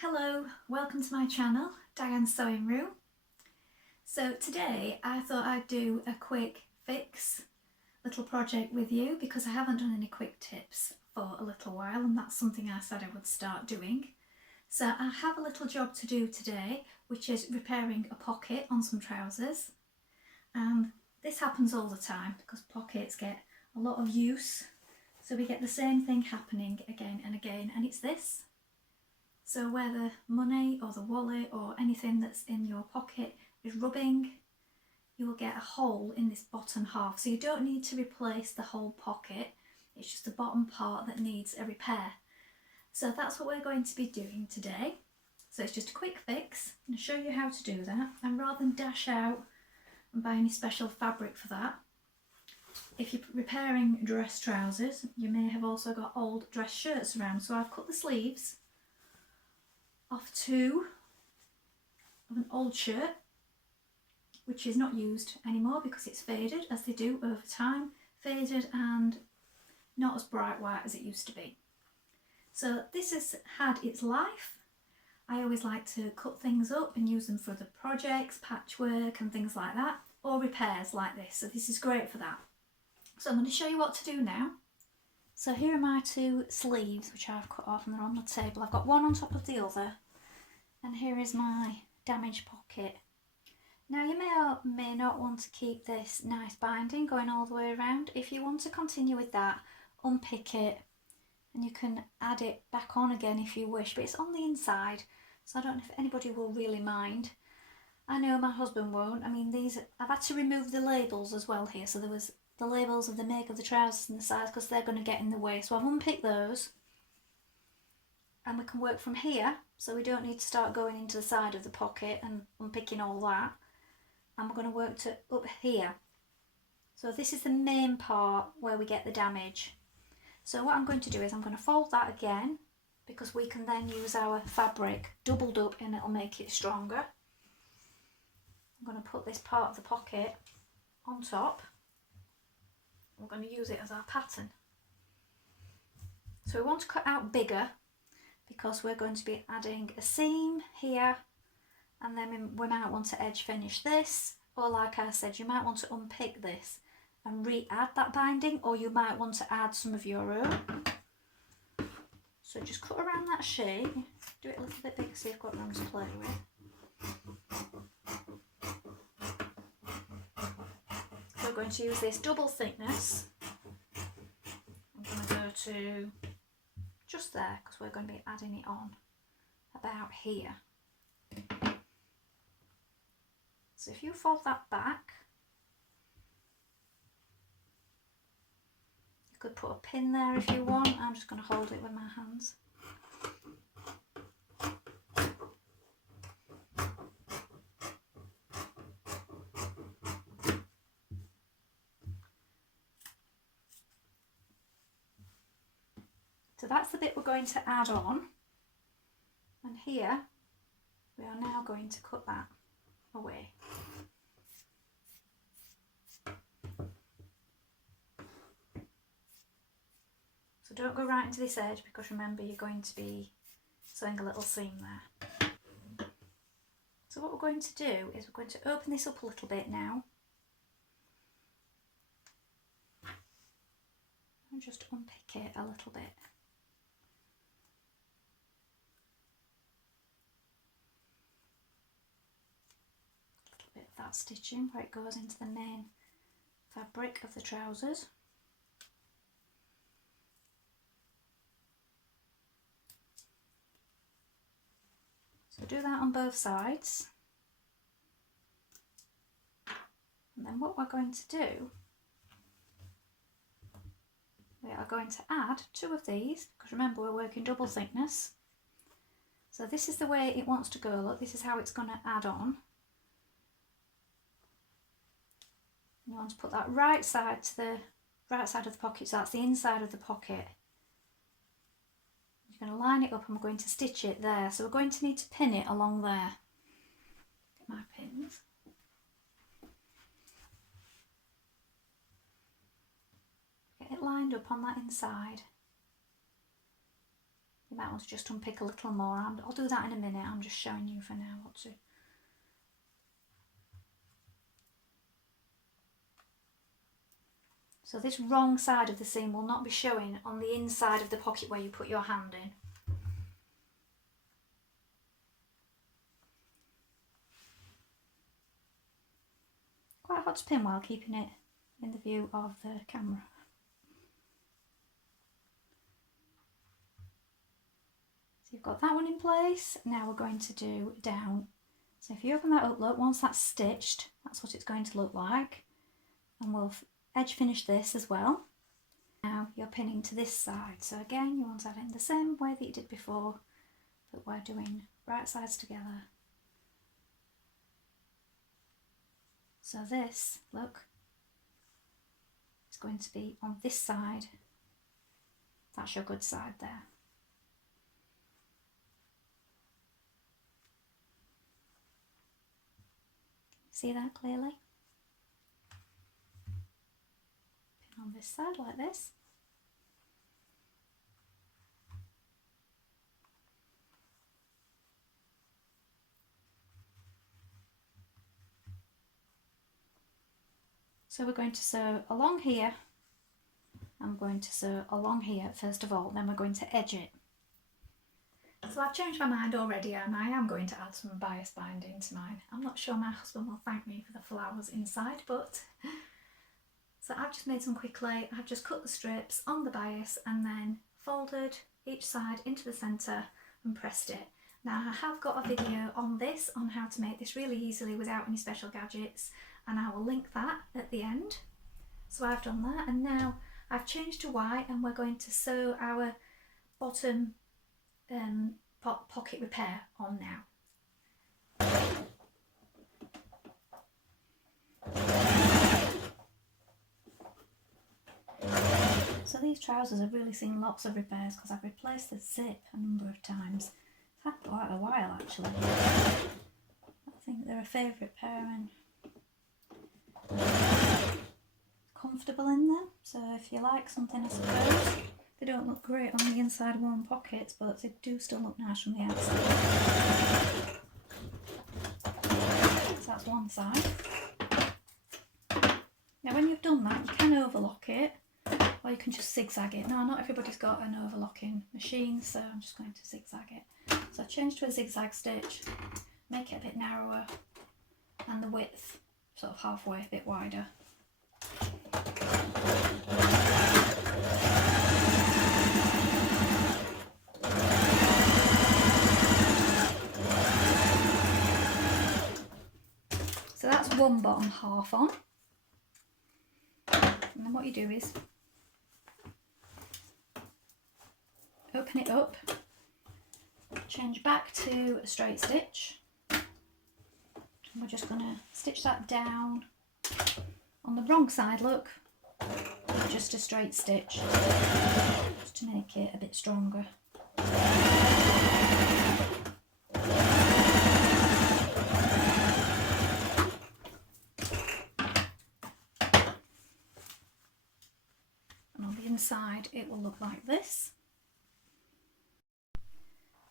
Hello, welcome to my channel, Diane's Sewing Room. So today I thought I'd do a quick fix little project with you because I haven't done any quick tips for a little while and that's something I said I would start doing. So I have a little job to do today, which is repairing a pocket on some trousers. And this happens all the time because pockets get a lot of use. So we get the same thing happening again and again, and it's this. So where the money or the wallet or anything that's in your pocket is rubbing, you will get a hole in this bottom half. So you don't need to replace the whole pocket, it's just the bottom part that needs a repair. So that's what we're going to be doing today. So it's just a quick fix. I'm going to show you how to do that, and rather than dash out and buy any special fabric for that, if you're repairing dress trousers, you may have also got old dress shirts around. So I've cut the sleeves off two of an old shirt which is not used anymore because it's faded, as they do over time, faded and not as bright white as it used to be. So this has had its life. I always like to cut things up and use them for the projects, patchwork and things like that, or repairs like this, so this is great for that. So I'm going to show you what to do now. So here are my two sleeves which I've cut off and they're on the table. I've got one on top of the other, and here is my damaged pocket. Now you may or may not want to keep this nice binding going all the way around. If you want to continue with that, unpick it and you can add it back on again if you wish, but it's on the inside, so I don't know if anybody will really mind. I know my husband won't. I mean, these, I've had to remove the labels as well here, so there was the labels of the make of the trousers and the size because they're going to get in the way. So I've unpicked those and we can work from here, so we don't need to start going into the side of the pocket and unpicking all that. And we're going to work to up here. So this is the main part where we get the damage. So what I'm going to do is I'm going to fold that again because we can then use our fabric doubled up and it'll make it stronger. I'm going to put this part of the pocket on top. We're going to use it as our pattern. So we want to cut out bigger because we're going to be adding a seam here, and then we might want to edge finish this, or like I said, you might want to unpick this and re-add that binding, or you might want to add some of your own. So just cut around that shape, do it a little bit bigger so you've got room to play with. So we're going to use this double thickness. I'm going to go to just there because we're going to be adding it on about here. So if you fold that back, you could put a pin there if you want. I'm just going to hold it with my hands. So that's the bit we're going to add on, and here we are now going to cut that away. So don't go right into this edge because remember you're going to be sewing a little seam there. So what we're going to do is we're going to open this up a little bit now and just unpick it a little bit. That stitching where it goes into the main fabric of the trousers. So do that on both sides, and then what we're going to do, we are going to add two of these because remember we're working double thickness. So this is the way it wants to go. Look, this is how it's going to add on. You want to put that right side to the right side of the pocket, so that's the inside of the pocket. You're going to line it up and we're going to stitch it there. So we're going to need to pin it along there. Get my pins. Get it lined up on that inside. You might want to just unpick a little more. I'll do that in a minute. I'm just showing you for now what to. So this wrong side of the seam will not be showing on the inside of the pocket where you put your hand in. Quite hard to pin while keeping it in the view of the camera. So you've got that one in place. Now we're going to do down. So if you open that up, look, once that's stitched, that's what it's going to look like. And we'll edge finish this as well. Now you're pinning to this side. So again, you want to have it in the same way that you did before, but we're doing right sides together. So this, look, is going to be on this side. That's your good side there. See that clearly? Pin on this side like this. So we're going to sew along here. I'm going to sew along here first of all, then we're going to edge it. So I've changed my mind already and I am going to add some bias binding to mine. I'm not sure my husband will thank me for the flowers inside, but so I've just made some quickly. I've just cut the strips on the bias and then folded each side into the centre and pressed it. Now I have got a video on this, on how to make this really easily without any special gadgets, and I will link that at the end. So I've done that, and now I've changed to white and we're going to sew our bottom pocket repair on now. So these trousers have really seen lots of repairs because I've replaced the zip a number of times. It's had quite a while actually. I think they're a favourite pair and comfortable in them. So if you like something, I suppose. They don't look great on the inside worn pockets, but they do still look nice from the outside. So that's one side. Now when you've done that, you can overlock it, or you can just zigzag it. Now not everybody's got an overlocking machine, so I'm just going to zigzag it. So I change to a zigzag stitch, make it a bit narrower, and the width sort of halfway, a bit wider. So that's one bottom half on, and then what you do is open it up, change back to a straight stitch, and we're just going to stitch that down on the wrong side, look, just a straight stitch, just to make it a bit stronger. Inside it will look like this.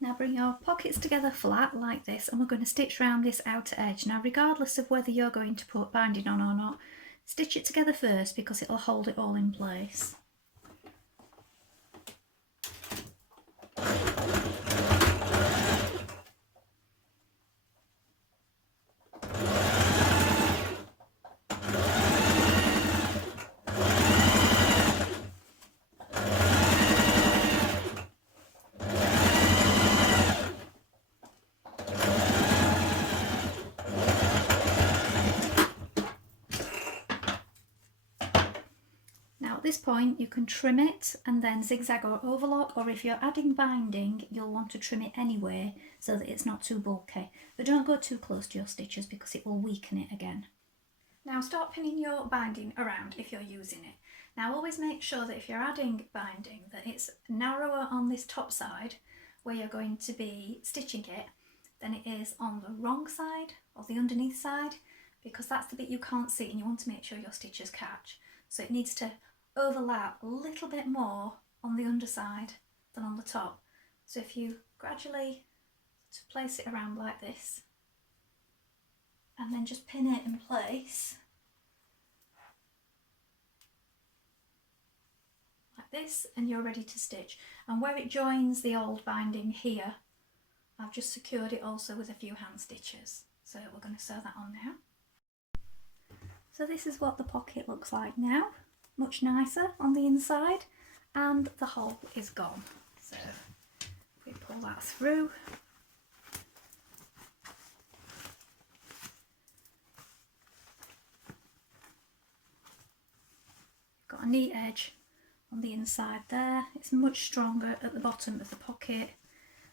Now bring your pockets together flat like this, and we're going to stitch around this outer edge. Now regardless of whether you're going to put binding on or not, stitch it together first because it'll hold it all in place. At this point you can trim it and then zigzag or overlock, or if you're adding binding you'll want to trim it anyway so that it's not too bulky, but don't go too close to your stitches because it will weaken it again. Now start pinning your binding around if you're using it. Now always make sure that if you're adding binding that it's narrower on this top side where you're going to be stitching it than it is on the wrong side or the underneath side, because that's the bit you can't see and you want to make sure your stitches catch. So it needs to overlap a little bit more on the underside than on the top. So if you gradually place it around like this and then just pin it in place like this, and you're ready to stitch. And where it joins the old binding here, I've just secured it also with a few hand stitches. So we're going to sew that on now. So this is what the pocket looks like now, much nicer on the inside, and the hole is gone. So if we pull that through, got a neat edge on the inside there. It's much stronger at the bottom of the pocket,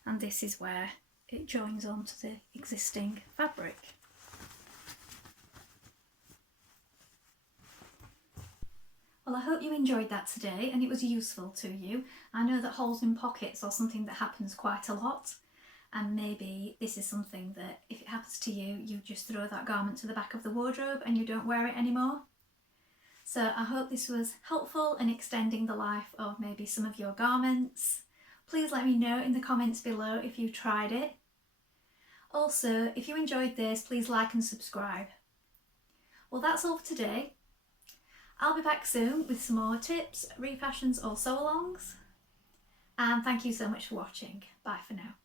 and this is where it joins onto the existing fabric. Well, I hope you enjoyed that today and it was useful to you. I know that holes in pockets are something that happens quite a lot, and maybe this is something that if it happens to you, you just throw that garment to the back of the wardrobe and you don't wear it anymore. So I hope this was helpful in extending the life of maybe some of your garments. Please let me know in the comments below if you tried it. Also, if you enjoyed this, please like and subscribe. Well, that's all for today. I'll be back soon with some more tips, refashions or sew-alongs. And thank you so much for watching. Bye for now.